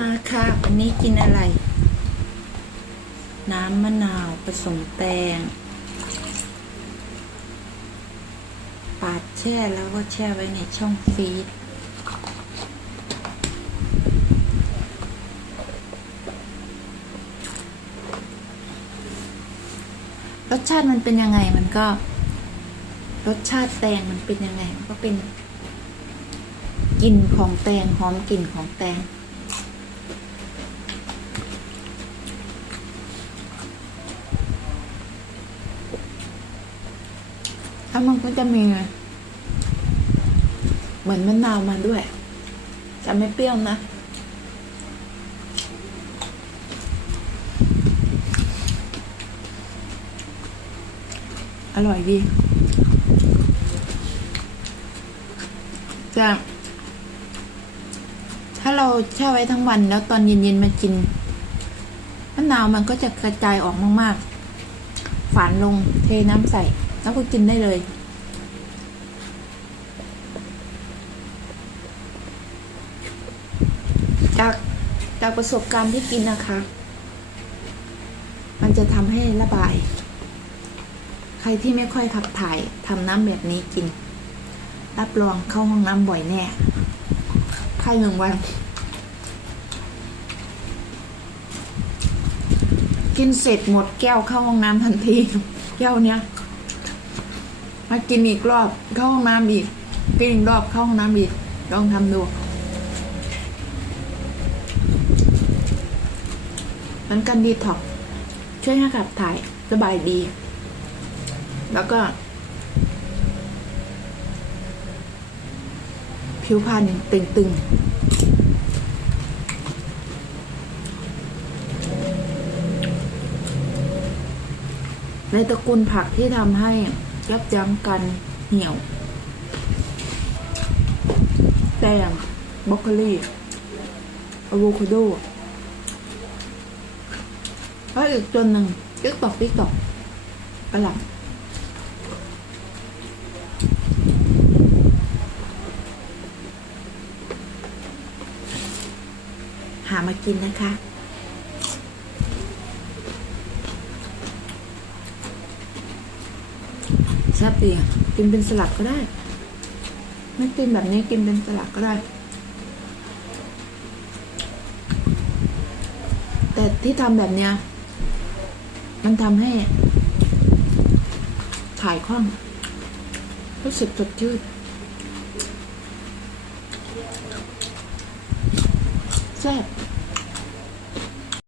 มาค่ะ วันนี้กินอะไร น้ำมะนาวผสมแตง ปาดแช่แล้วก็แช่ไว้ในช่องฟรีซรสชาติมันเป็นยังไงมันก็ รสชาติแตงมันเป็นยังไง มันก็เป็นกลิ่นของแตงหอมกลิ่นของแตง แล้วมันก็จะมีเหมือนมะนาวมาด้วยจะไม่เปรี้ยวนะ อร่อยดีจะถ้าเราแช่ไว้ทั้งวันแล้วตอนเย็นๆมากินมะนาวมันก็จะกระจายออกมากๆ ฝานลงเทน้ำใส่ แล้วก็กินได้เลย จากจากประสบการณ์ที่กินนะคะ มันจะทำให้ระบาย ใครที่ไม่ค่อยขับถ่ายทำน้ำแบบนี้กิน รับรองเข้าห้องน้ำบ่อยแน่ภายหนึ่งวัน กินเสร็จหมดแก้วเข้าห้องน้ำทันที แก้วเนี้ย มากินอีกรอบเข้าห้องน้ำอีกกินอีกรอบเข้าห้องน้ำอีกลองทำดู มันกันดีท็อกช่วยให้ขับถ่ายสบายดี แล้วก็ ผิวพรรณตึงๆในตระกูลผักที่ทำให้ ยับยั้งการเหี่ยว แตงบรอกโคลีอะโวคาโดแล้วอีกตัวหนึ่งติ๊กตอกติ๊กตอกกระหล่ำหามากินนะคะ แซ่บดีกินเป็นสลัดก็ได้ ไม่กินแบบนี้กินเป็นสลัดก็ได้ แต่ที่ทำแบบเนี้ย มันทำให้ ถ่ายคล่อง รู้สึกสดชื่นแซ่บ